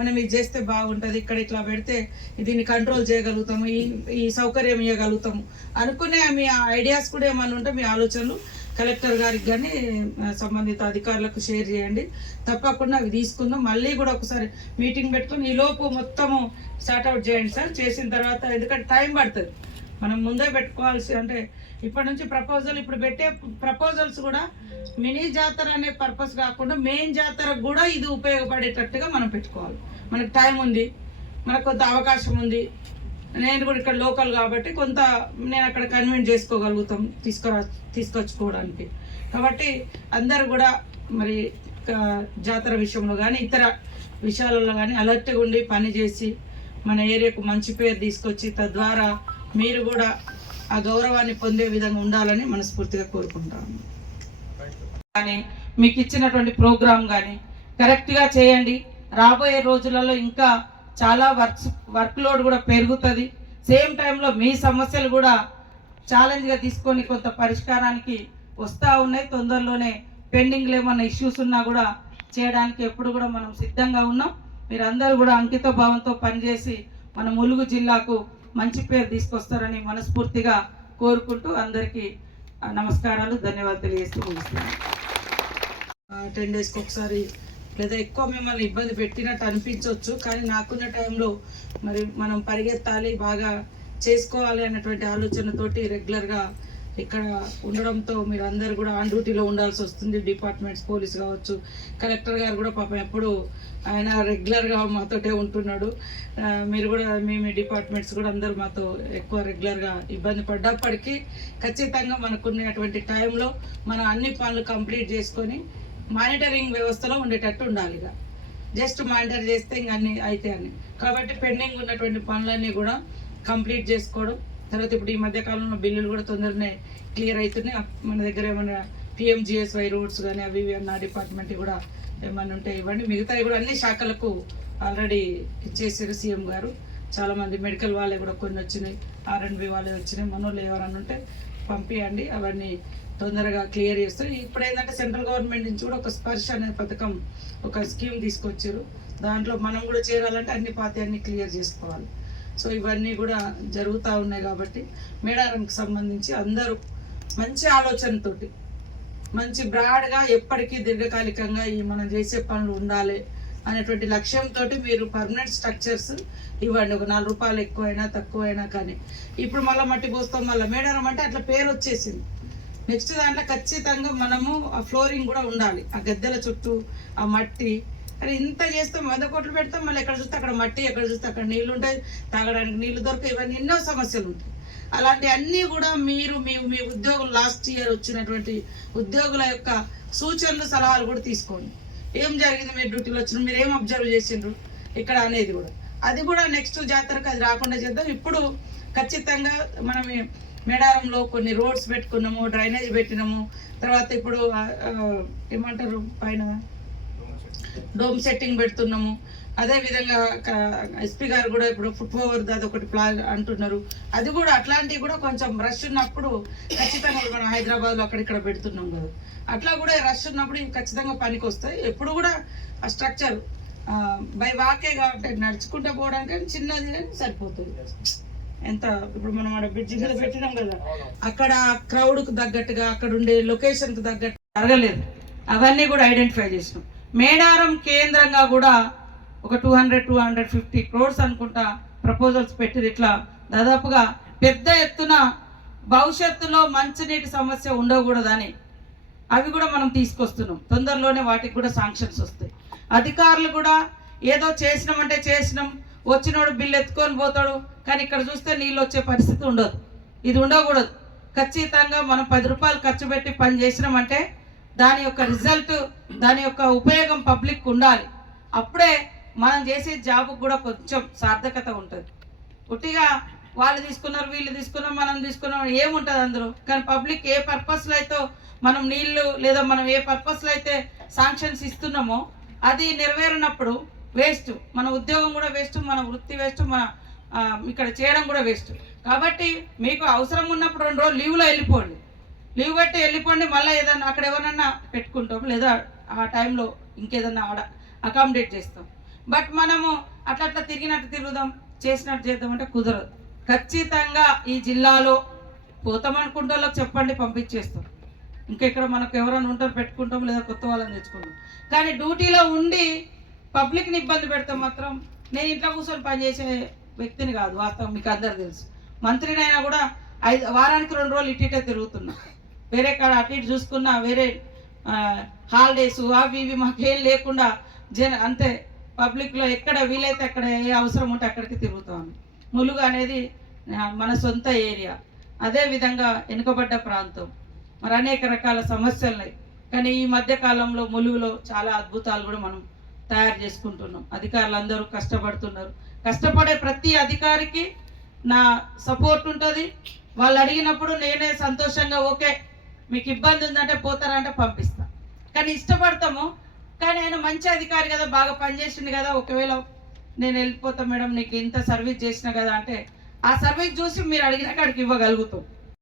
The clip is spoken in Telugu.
మనం ఇది చేస్తే బాగుంటుంది, ఇక్కడ ఇట్లా పెడితే దీన్ని కంట్రోల్ చేయగలుగుతాము, ఈ సౌకర్యం ఇవ్వగలుగుతాము అనుకునే మీ ఐడియాస్ కూడా ఏమైనా ఉంటే మీ ఆలోచనలు కలెక్టర్ గారికి కానీ సంబంధిత అధికారులకు షేర్ చేయండి. తప్పకుండా అవి తీసుకుందాం. మళ్ళీ కూడా ఒకసారి మీటింగ్ పెట్టుకొని ఈ లోపు మొత్తము స్టార్ట్అవుట్ చేయండి సార్. చేసిన తర్వాత ఎందుకంటే టైం పడుతుంది, మనం ముందే పెట్టుకోవాల్సి అంటే ఇప్పటి నుంచి ఇప్పుడు పెట్టే ప్రపోజల్స్ కూడా మినీ జాతర అనే పర్పస్ కాకుండా మెయిన్ జాతరకు కూడా ఇది ఉపయోగపడేటట్టుగా మనం పెట్టుకోవాలి. మనకు టైం ఉంది, మనకు కొంత అవకాశం ఉంది. నేను కూడా ఇక్కడ లోకల్ కాబట్టి కొంత నేను అక్కడ కన్విన్స్ చేసుకోగలుగుతాం తీసుకొచ్చుకోవడానికి. కాబట్టి అందరు కూడా మరి జాతర విషయంలో కానీ ఇతర విషయాలలో కానీ అలర్ట్గా ఉండి పనిచేసి మన ఏరియాకు మంచి పేరు తీసుకొచ్చి తద్వారా మీరు కూడా ఆ గౌరవాన్ని పొందే విధంగా ఉండాలని మనస్ఫూర్తిగా కోరుకుంటాను. కానీ మీకు ఇచ్చినటువంటి ప్రోగ్రాం కానీ కరెక్ట్గా చేయండి. రాబోయే రోజులలో ఇంకా చాలా వర్క్ లోడ్ కూడా పెరుగుతుంది. సేమ్ టైంలో మీ సమస్యలు కూడా ఛాలెంజ్గా తీసుకొని కొంత పరిష్కారానికి వస్తూ ఉన్నాయి. తొందరలోనే పెండింగ్లో ఏమన్నా ఇష్యూస్ ఉన్నా కూడా చేయడానికి ఎప్పుడు కూడా మనం సిద్ధంగా ఉన్నాం. మీరందరూ కూడా అంకిత భావంతో పనిచేసి మన ములుగు జిల్లాకు మంచి పేరు తీసుకొస్తారని మనస్ఫూర్తిగా కోరుకుంటూ అందరికీ నమస్కారాలు, ధన్యవాదాలు తెలియజేస్తూ ముగిస్తున్నాను. 10 డేస్కి ఒకసారి లేదా ఎక్కువ మిమ్మల్ని ఇబ్బంది పెట్టినట్టు అనిపించవచ్చు, కానీ నాకున్న టైంలో మరి మనం పరిగెత్తాలి, బాగా చేసుకోవాలి అన్నటువంటి ఆలోచనతోటి రెగ్యులర్గా ఇక్కడ ఉండడంతో మీరు అందరు కూడా ఆన్ డ్యూటీలో ఉండాల్సి వస్తుంది. డిపార్ట్మెంట్స్, పోలీస్ కావచ్చు, కలెక్టర్ గారు కూడా పాపం ఎప్పుడు ఆయన రెగ్యులర్గా మాతోటే ఉంటున్నాడు. మీరు కూడా మీ డిపార్ట్మెంట్స్ కూడా అందరూ మాతో ఎక్కువ రెగ్యులర్గా ఇబ్బంది పడ్డప్పటికీ ఖచ్చితంగా మనకున్నటువంటి టైంలో మనం అన్ని పనులు కంప్లీట్ చేసుకొని మానిటరింగ్ వ్యవస్థలో ఉండేటట్టు ఉండాలి. ఇక జస్ట్ మానిటర్ చేస్తే ఇంక అన్నీ అయితే అన్నీ. కాబట్టి పెండింగ్ ఉన్నటువంటి పనులన్నీ కూడా కంప్లీట్ చేసుకోవడం. తర్వాత ఇప్పుడు ఈ మధ్యకాలంలో బిల్లులు కూడా తొందరనే క్లియర్ అవుతున్నాయి. మన దగ్గర ఏమైనా PMGSY రోడ్స్ కానీ అవి ఇవి అన్న డిపార్ట్మెంట్ కూడా ఏమన్నా ఉంటే ఇవ్వండి. మిగతావి కూడా అన్ని శాఖలకు ఆల్రెడీ ఇచ్చేసారు సీఎం గారు. చాలామంది మెడికల్ వాళ్ళే కూడా కొన్ని వచ్చినాయి, R&B వాళ్ళే వచ్చినాయి. మనోళ్ళు ఎవరన్నా ఉంటే పంపించండి, అవన్నీ తొందరగా క్లియర్ చేస్తారు. ఇప్పుడు ఏంటంటే సెంట్రల్ గవర్నమెంట్ నుంచి కూడా ఒక స్పర్శ అనే పథకం, ఒక స్కీమ్ తీసుకొచ్చారు. దాంట్లో మనం కూడా చేరాలంటే అన్ని క్లియర్ చేసుకోవాలి. సో ఇవన్నీ కూడా జరుగుతూ ఉన్నాయి. కాబట్టి మేడారంకి సంబంధించి అందరూ మంచి ఆలోచనతోటి, మంచి బ్రాడ్గా ఎప్పటికీ దీర్ఘకాలికంగా ఈ మనం చేసే పనులు ఉండాలి అనేటువంటి లక్ష్యంతో మీరు పర్మనెంట్ స్ట్రక్చర్స్ ఇవ్వండి. ఒక 4 రూపాయలు ఎక్కువైనా తక్కువైనా కానీ. ఇప్పుడు మళ్ళీ మట్టి పోస్తాం, మళ్ళీ మేడారం అంటే అట్లా పేరు వచ్చేసింది. నెక్స్ట్ దాంట్లో ఖచ్చితంగా మనము ఆ ఫ్లోరింగ్ కూడా ఉండాలి, ఆ గద్దెల చుట్టూ ఆ మట్టి. అని ఇంత చేస్తాం, 100 కోట్లు పెడతాం, మళ్ళీ ఎక్కడ చూస్తే అక్కడ మట్టి, ఎక్కడ చూస్తే అక్కడ నీళ్ళు ఉంటాయి, తాగడానికి నీళ్లు దొరకవు, ఇవన్నీ ఎన్నో సమస్యలు ఉంటాయి. అలాంటి అన్నీ కూడా మీరు మీ ఉద్యోగులు లాస్ట్ ఇయర్ వచ్చినటువంటి ఉద్యోగుల యొక్క సూచనలు, సలహాలు కూడా తీసుకోండి. ఏం జరిగింది, మీరు డ్యూటీలో వచ్చిన మీరు ఏం అబ్జర్వ్ చేసిండ్రు ఇక్కడ అనేది కూడా, అది కూడా నెక్స్ట్ జాతరకు అది రాకుండా చేద్దాం. ఇప్పుడు ఖచ్చితంగా మనం మేడారంలో కొన్ని రోడ్స్ పెట్టుకున్నాము, డ్రైనేజ్ పెట్టినాము. తర్వాత ఇప్పుడు ఏమంటారు పైన డోమ్ సెట్టింగ్ పెడుతున్నాము. అదేవిధంగా SP గారు కూడా ఇప్పుడు ఫుట్ ఓవర్ అది ఒకటి ప్లాన్ అంటున్నారు. అది కూడా అట్లాంటివి కూడా కొంచెం రష్ ఉన్నప్పుడు ఖచ్చితంగా మనం హైదరాబాద్లో అక్కడిక్కడ పెడుతున్నాం కదా, అట్లా కూడా రష్ ఉన్నప్పుడు ఖచ్చితంగా పనికి వస్తాయి. ఎప్పుడు కూడా ఆ స్ట్రక్చర్ బై వాకే కాబట్టి నడుచుకుంటూ పోవడానికి చిన్నది కానీ సరిపోతుంది. ఎంత ఇప్పుడు మనం అక్కడ బ్రిడ్జి మీద పెట్టినాం కదా, అక్కడ క్రౌడ్కు తగ్గట్టుగా అక్కడ ఉండే లొకేషన్కి తగ్గట్టు జరగలేదు. అవన్నీ కూడా ఐడెంటిఫై చేసినాం. మేడారం కేంద్రంగా కూడా ఒక 200-250 crores అనుకుంటా ప్రపోజల్స్ పెట్టి ఇట్లా దాదాపుగా పెద్ద ఎత్తున భవిష్యత్తులో మంచినీటి సమస్య ఉండకూడదని అవి కూడా మనం తీసుకొస్తున్నాం. తొందరలోనే వాటికి కూడా శాంక్షన్స్ వస్తాయి. అధికారులు కూడా ఏదో చేసినామంటే చేసినాం, వచ్చినోడు బిల్లు ఎత్తుకొని పోతాడు, కానీ ఇక్కడ చూస్తే నీళ్ళు వచ్చే పరిస్థితి ఉండదు. ఇది ఉండకూడదు. ఖచ్చితంగా మనం 10 రూపాయలు ఖర్చు పెట్టి పని చేసినామంటే దాని యొక్క రిజల్ట్, దాని యొక్క ఉపయోగం పబ్లిక్ ఉండాలి. అప్పుడే మనం చేసే జాబ్ కూడా కొంచెం సార్థకత ఉంటుంది. ఉట్టిగా వాళ్ళు తీసుకున్నారు, వీళ్ళు తీసుకున్నాం, మనం తీసుకున్నాం, ఏముంటుంది అందులో? కానీ పబ్లిక్ ఏ పర్పస్లో అయితే మనం నీళ్లు లేదా మనం ఏ పర్పస్లో అయితే శాంక్షన్స్ ఇస్తున్నామో అది నెరవేరినప్పుడు వేస్ట్, మన ఉద్యోగం కూడా వేస్ట్, మన వృత్తి వేస్ట్, మన ఇక్కడ చేయడం కూడా వేస్ట్. కాబట్టి మీకు అవసరం ఉన్నప్పుడు 2 రోజులు లీవ్లో వెళ్ళిపోండి, లీవ్ పెట్టి వెళ్ళిపోండి. మళ్ళీ ఏదన్నా అక్కడ ఎవరన్నా పెట్టుకుంటాం లేదా ఆ టైంలో ఇంకేదన్నా అకామిడేట్ చేస్తాం. బట్ మనము అట్లా తిరిగినట్టు తిరుగుదాం, చేసినట్టు చేద్దాం అంటే కుదరదు. ఖచ్చితంగా ఈ జిల్లాలో పోతామనుకుంటే వాళ్ళకి చెప్పండి, పంపించేస్తాం. ఇంకా ఇక్కడ మనకు ఎవరైనా ఉంటారు పెట్టుకుంటాం లేదా కొత్త వాళ్ళని తెచ్చుకుంటాం. కానీ డ్యూటీలో ఉండి పబ్లిక్ని ఇబ్బంది పెడతాం మాత్రం. నేను ఇంట్లో కూర్చొని పనిచేసే వ్యక్తిని కాదు, వాస్తవం మీకు అందరు తెలుసు. మంత్రినైనా కూడా వారానికి 2 రోజులు ఇటే తిరుగుతున్నా, వేరే కాడ అటు ఇటు చూసుకున్నా, వేరే హాలిడేస్ అవి ఇవి మాకేం లేకుండా అంతే పబ్లిక్లో ఎక్కడ వీలైతే అక్కడ ఏ అవసరం ఉంటే అక్కడికి తిరుగుతాము. ములుగు అనేది మన సొంత ఏరియా, అదేవిధంగా వెనుకబడ్డ ప్రాంతం, మరి అనేక రకాల సమస్యలున్నాయి. కానీ ఈ మధ్య కాలంలో ములుగులో చాలా అద్భుతాలు కూడా మనం తయారు చేసుకుంటున్నాం. అధికారులు అందరూ కష్టపడుతున్నారు. కష్టపడే ప్రతి అధికారికి నా సపోర్ట్ ఉంటుంది. వాళ్ళు అడిగినప్పుడు నేనే సంతోషంగా ఓకే మీకు ఇబ్బంది ఉందంటే పోతారంటే పంపిస్తా. కానీ ఇష్టపడతాము. కానీ ఆయన మంచి అధికారి కదా, బాగా పనిచేసింది కదా, ఒకవేళ నేను వెళ్ళిపోతాను మేడం నీకు ఇంత సర్వీస్ చేసిన కదా అంటే ఆ సర్వీస్ చూసి మీరు అడిగిన కాడికి ఇవ్వగలుగుతాం.